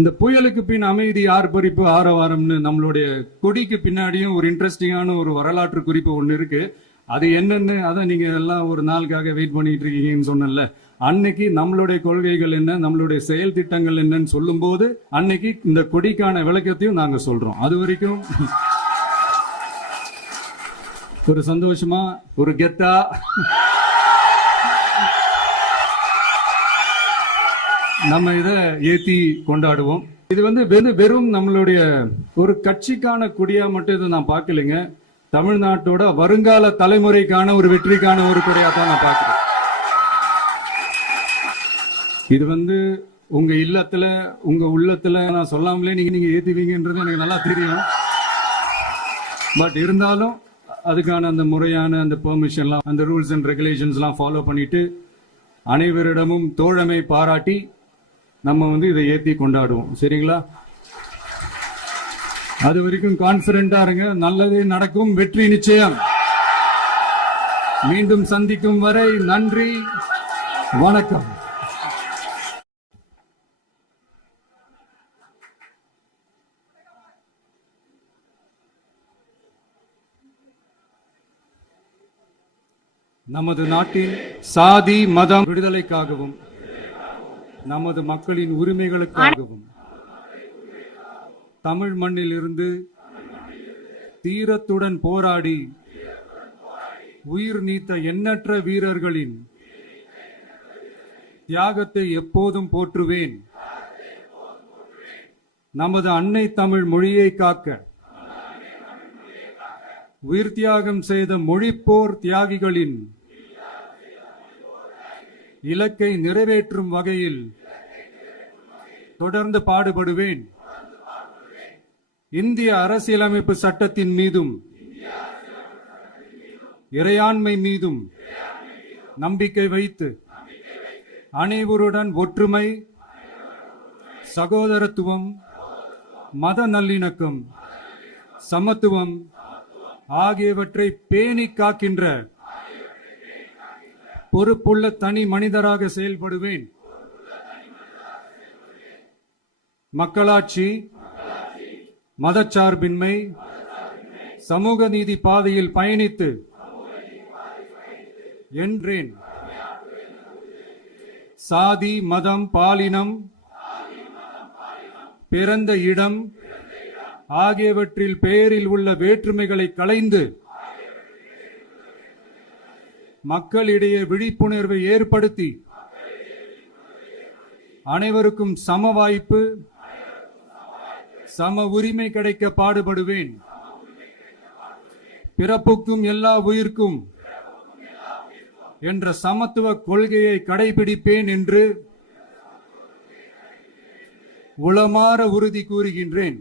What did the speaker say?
இந்த புயலுக்கு பின் அமைதி ஆர்ப்பரிப்பு ஆரவாரம்னு நம்மளுடைய கொடிக்கு பின்னாடியும் ஒரு இன்ட்ரெஸ்டிங்கான ஒரு வரலாற்று குறிப்பு ஒண்ணு இருக்கு. அது என்னன்னு அதான் நீங்க எல்லாம் ஒரு நாளுக்காக வெயிட் பண்ணிட்டு இருக்கீங்கன்னு சொன்னல. அன்னைக்கு நம்மளுடைய கொள்கைகள் என்ன, நம்மளுடைய செயல் திட்டங்கள் என்னன்னு சொல்லும் போது அன்னைக்கு இந்த கொடிக்கான விளக்கத்தையும் நாங்க சொல்றோம். அது வரைக்கும் ஒரு சந்தோஷமா ஒரு கெத்தா நம்ம இதை ஏத்தி கொண்டாடுவோம். இது வெறும் நம்மளுடைய ஒரு கட்சிக்கான கொடியா மட்டும் இதை நான் பார்க்கலைங்க. தமிழ்நாட்டோட வருங்கால தலைமுறைக்கான ஒரு வெற்றிக்கான ஒரு கொடியா தான் நான் பார்க்கிறேன். இது உங்க இல்லத்துல உங்க உள்ளத்துல நான் சொல்லாமலே நீங்க ஏத்துவீங்கன்றது எனக்கு நல்லா தெரியும். பட் இருந்தாலும் அதுக்கான அந்த முறையான அந்த பெர்மிஷன்லாம் அந்த ரூல்ஸ் அண்ட் ரெகுலேஷன்ஸ்லாம் ஃபாலோ பண்ணிட்டு அனைவரிடமும் தோழமை பாராட்டி நம்ம இதை ஏத்தி கொண்டாடுவோம். சரிங்களா? அது வரைக்கும் கான்பிடண்டா இருங்க. நல்லதே நடக்கும். வெற்றி நிச்சயம். மீண்டும் சந்திக்கும் வரை நன்றி, வணக்கம். நமது நாட்டின் சாதி மதம் விடுதலைக்காகவும் நமது மக்களின் உரிமைகளுக்காகவும் தமிழ் மண்ணில் இருந்து தீரத்துடன் போராடி உயிர் நீத்த எண்ணற்ற வீரர்களின் தியாகத்தை எப்போதும் போற்றுவேன். நமது அன்னை தமிழ் மொழியை காக்க உயிர் தியாகம் செய்த மொழிப்போர் தியாகிகளின் இலக்கை நிறைவேற்றும் வகையில் தொடர்ந்து பாடுபடுவேன். இந்திய அரசியலமைப்பு சட்டத்தின் மீதும் இறையாண்மை மீதும் நம்பிக்கை வைத்து அனைவருடன் ஒற்றுமை, சகோதரத்துவம், மத நல்லிணக்கம், சமத்துவம் ஆகியவற்றை பேணி காக்கின்ற பொறுப்புள்ள தனி மனிதராக செயல்படுவேன். மக்களாட்சி, மதச்சார்பின்மை, சமூக நீதி பாதையில் பயணித்து என்றேன். சாதி மதம் பாலினம் பிறந்த இடம் ஆகியவற்றில் பெயரில் உள்ள வேற்றுமைகளை களைந்து மக்களிடையே விழிப்புணர்வை ஏற்படுத்தி அனைவருக்கும் சம வாய்ப்பு, சம உரிமை கிடைக்க பாடுபடுவேன். பிறப்புக்கும் எல்லா உயிர்க்கும் என்ற சமத்துவ கொள்கையை கடைபிடிப்பேன் என்று உளமாற உறுதி கூறுகின்றேன்.